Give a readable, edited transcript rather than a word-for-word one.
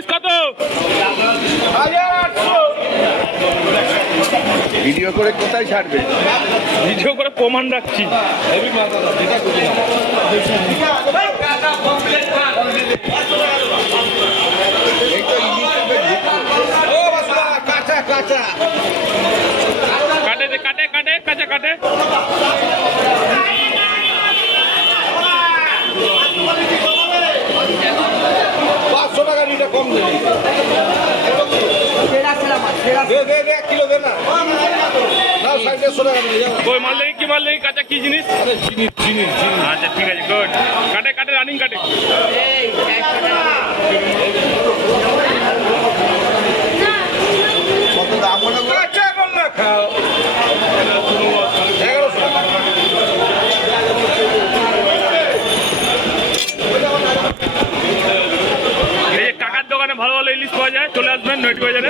ইলিশ কত? ভিডিও করে কোথায় ছাড়বে? ভিডিও করে প্রমাণ রাখছি। কাটে দে, কাটে কাটে কাঁচা কাটে। কম দেবে কিলো দে না। কই মাল দেখি, কি মাল দেখি, কাঁচা কি জিনিস? আচ্ছা ঠিক আছে, গুড। কাটে কাটে, রানিং কাটে। কত দাম মনে করে খাও? এই যে কাকার দোকানে ভালো ভালো ইলিশ পাওয়া যায়, চলে আসবেন নৈট বাজারে।